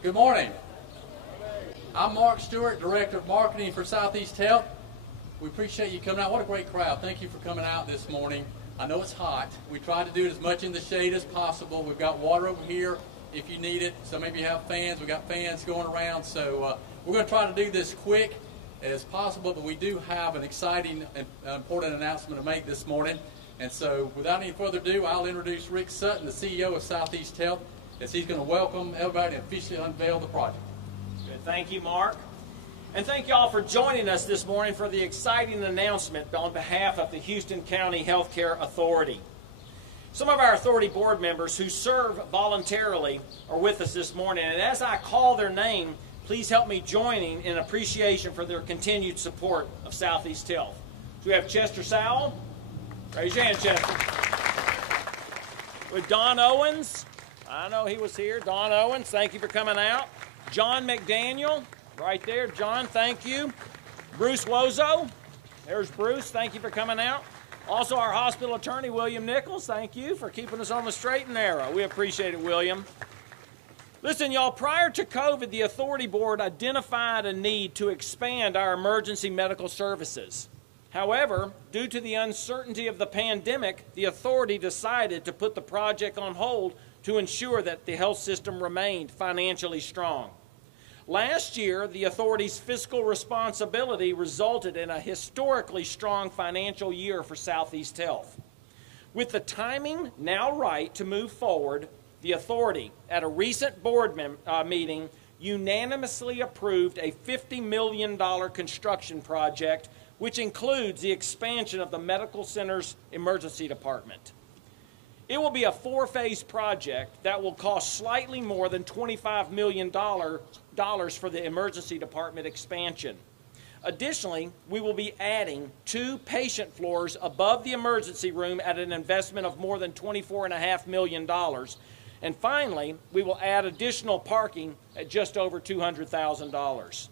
Good morning. I'm Mark Stewart, Director of Marketing for Southeast Health. We appreciate you coming out. What a great crowd. Thank you for coming out this morning. I know it's hot. We try to do it as much in the shade as possible. We've got water over here if you need it. So maybe you have fans. We've got fans going around. So we're going to try to do this quick as possible, but we do have an exciting and important announcement to make this morning. And so without any further ado, I'll introduce Rick Sutton, the CEO of Southeast Health, as he's going to welcome everybody and officially unveil the project. Good. Thank you, Mark. And thank you all for joining us this morning for the exciting announcement on behalf of the Houston County Healthcare Authority. Some of our authority board members who serve voluntarily are with us this morning, and as I call their name, please help me joining in appreciation for their continued support of Southeast Health. So we have Chester Sowell. Raise your hand, Chester. With Don Owens. I know he was here. Don Owens, thank you for coming out. John McDaniel, right there. John, thank you. Bruce Wozo. There's Bruce. Thank you for coming out. Also, our hospital attorney, William Nichols. Thank you for keeping us on the straight and narrow. We appreciate it, William. Listen, y'all, prior to COVID, the Authority Board identified a need to expand our emergency medical services. However, due to the uncertainty of the pandemic, the Authority decided to put the project on hold to ensure that the health system remained financially strong. Last year, the Authority's fiscal responsibility resulted in a historically strong financial year for Southeast Health. With the timing now right to move forward, the Authority, at a recent board meeting, unanimously approved a $50 million construction project, which includes the expansion of the medical center's emergency department. It will be a 4-phase project that will cost slightly more than $25 million for the emergency department expansion. Additionally, we will be adding 2 patient floors above the emergency room at an investment of more than $24.5 million. And finally, we will add additional parking at just over $200,000.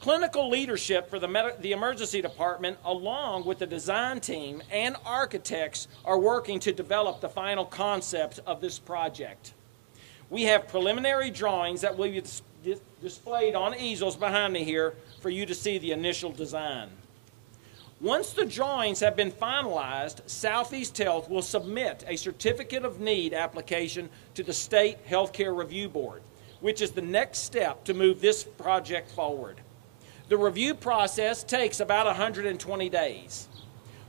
Clinical leadership for the emergency department, along with the design team and architects, are working to develop the final concept of this project. We have preliminary drawings that will be displayed on easels behind me here for you to see the initial design. Once the drawings have been finalized, Southeast Health will submit a Certificate of Need application to the State Healthcare Review Board, which is the next step to move this project forward. The review process takes about 120 days.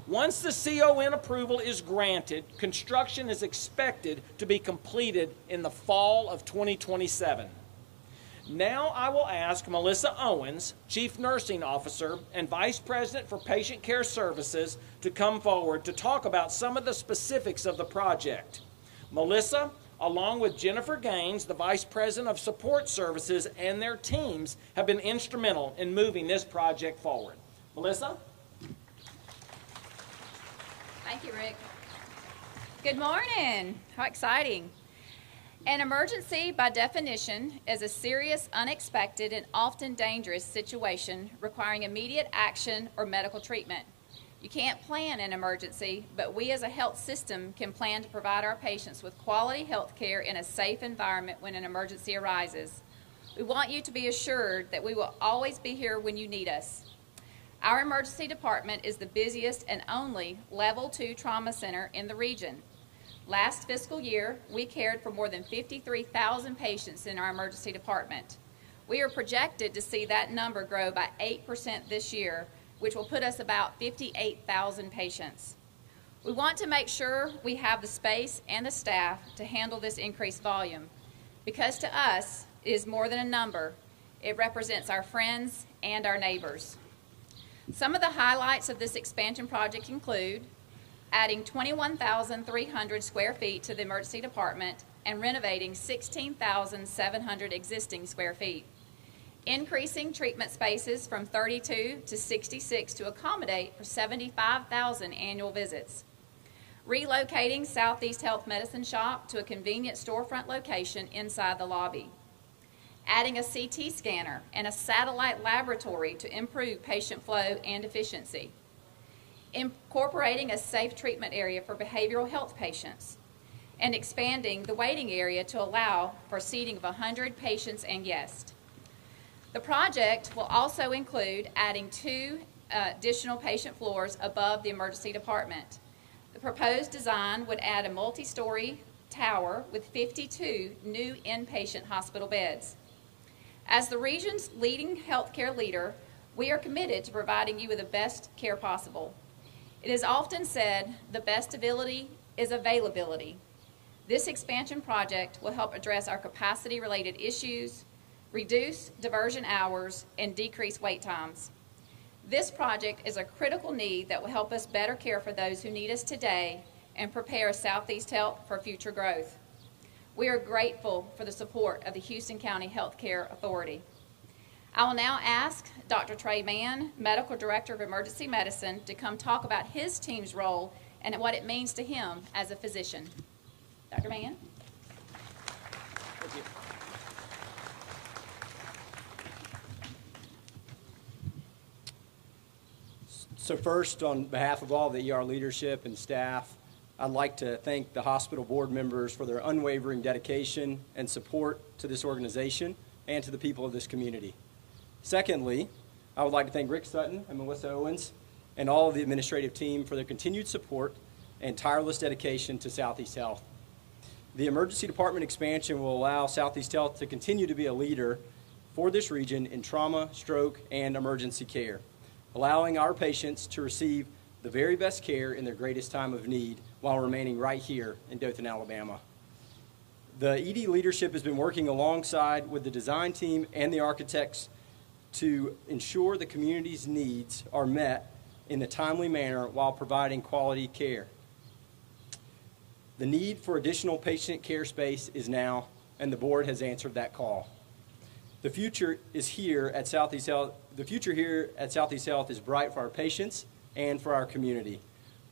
Once the CON approval is granted, construction is expected to be completed in the fall of 2027. Now I will ask Melissa Owens, Chief Nursing Officer and Vice President for Patient Care Services, to come forward to talk about some of the specifics of the project. Melissa, along with Jennifer Gaines, the Vice President of Support Services, and their teams, have been instrumental in moving this project forward. Melissa? Thank you, Rick. Good morning. How exciting. An emergency, by definition, is a serious, unexpected, and often dangerous situation requiring immediate action or medical treatment. You can't plan an emergency, but we as a health system can plan to provide our patients with quality health care in a safe environment when an emergency arises. We want you to be assured that we will always be here when you need us. Our emergency department is the busiest and only Level 2 trauma center in the region. Last fiscal year, we cared for more than 53,000 patients in our emergency department. We are projected to see that number grow by 8% this year, which will put us about 58,000 patients. We want to make sure we have the space and the staff to handle this increased volume, because to us, it is more than a number. It represents our friends and our neighbors. Some of the highlights of this expansion project include adding 21,300 square feet to the emergency department and renovating 16,700 existing square feet. Increasing treatment spaces from 32 to 66 to accommodate for 75,000 annual visits. Relocating Southeast Health Medicine Shop to a convenient storefront location inside the lobby. Adding a CT scanner and a satellite laboratory to improve patient flow and efficiency. Incorporating a safe treatment area for behavioral health patients. and expanding the waiting area to allow for seating of 100 patients and guests. The project will also include adding 2 additional patient floors above the emergency department. The proposed design would add a multi-story tower with 52 new inpatient hospital beds. As the region's leading healthcare leader, we are committed to providing you with the best care possible. It is often said the best ability is availability. This expansion project will help address our capacity-related issues, reduce diversion hours, and decrease wait times. This project is a critical need that will help us better care for those who need us today and prepare Southeast Health for future growth. We are grateful for the support of the Houston County Healthcare Authority. I will now ask Dr. Trey Mann, Medical Director of Emergency Medicine, to come talk about his team's role and what it means to him as a physician. Dr. Mann? Thank you. So first, on behalf of all the ER leadership and staff, I'd like to thank the hospital board members for their unwavering dedication and support to this organization and to the people of this community. Secondly, I would like to thank Rick Sutton and Melissa Owens and all of the administrative team for their continued support and tireless dedication to Southeast Health. The emergency department expansion will allow Southeast Health to continue to be a leader for this region in trauma, stroke, and emergency care, allowing our patients to receive the very best care in their greatest time of need while remaining right here in Dothan, Alabama. The ED leadership has been working alongside with the design team and the architects to ensure the community's needs are met in a timely manner while providing quality care. The need for additional patient care space is now, and the board has answered that call. The future is here at Southeast Health. The future here at Southeast Health is bright for our patients and for our community.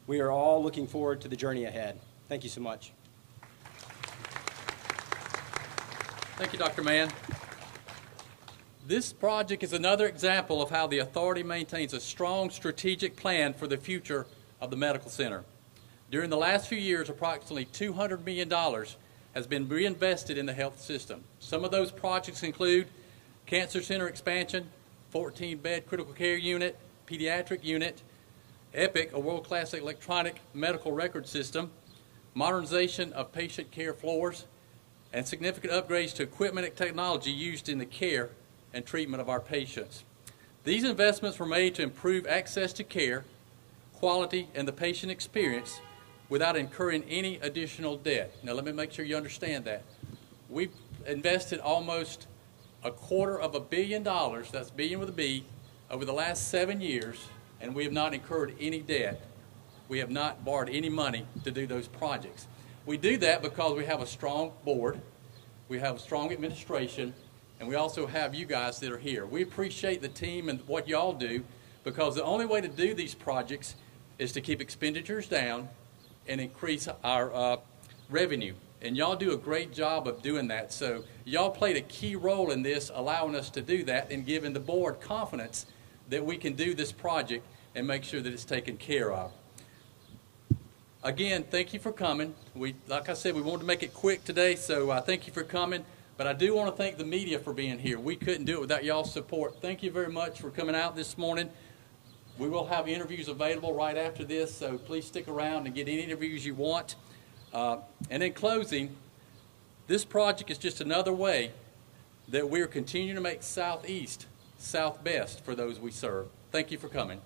We are all looking forward to the journey ahead. Thank you so much. Thank you, Dr. Mann. This project is another example of how the authority maintains a strong strategic plan for the future of the medical center. During the last few years, approximately $200 million has been reinvested in the health system. Some of those projects include cancer center expansion, 14-bed critical care unit, pediatric unit, EPIC, a world-class electronic medical record system, modernization of patient care floors, and significant upgrades to equipment and technology used in the care and treatment of our patients. These investments were made to improve access to care, quality, and the patient experience without incurring any additional debt. Now, let me make sure you understand that. We've invested almost $250 million, that's billion with a B, over the last 7 years, and we have not incurred any debt. We have not borrowed any money to do those projects. We do that because we have a strong board, we have a strong administration, and we also have you guys that are here. We appreciate the team and what y'all do, because the only way to do these projects is to keep expenditures down and increase our revenue. And y'all do a great job of doing that. So y'all played a key role in this, allowing us to do that and giving the board confidence that we can do this project and make sure that it's taken care of. Again, thank you for coming. Like I said, we wanted to make it quick today, so thank you for coming. But I do want to thank the media for being here. We couldn't do it without y'all's support. Thank you very much for coming out this morning. We will have interviews available right after this, so please stick around and get any interviews you want. And in closing, this project is just another way that we're continuing to make Southeast South best for those we serve. Thank you for coming.